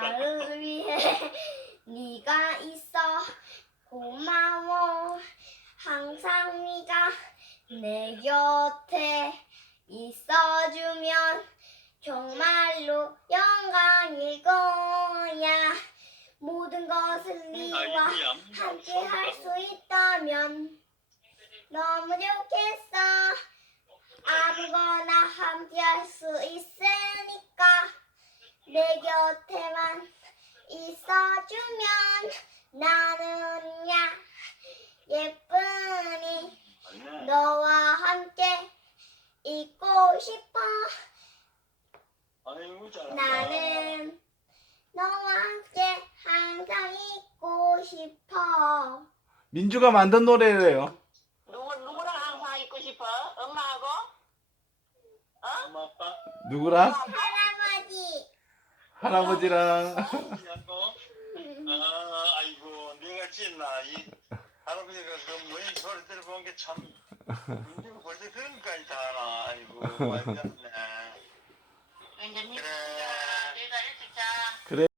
나를 위해 네가 있어. 고마워. 항상 네가 내 곁에 있어주면 정말로 영광일 거야. 모든 것을 네와 함께 할 수 있다면 너무 좋겠어. 아무거나 함께 할 수 있으 있어주면 나는야 예쁜이 너와 함께 있고 싶어. 나는 너와 함께 항상 있고 싶어 민주가 만든 노래래요. 누구 누구랑 항상 있고 싶어? 엄마하고? 엄마 아빠 누구랑? 할아버지 할아버지랑. 아 내가 찐나? 이 할아버지가 그 뭐인 소리 들어본 게참 민주가 벌써 그런까지 다 하나 아이고 완전네. 그래. 내가 일찍 자. 그래.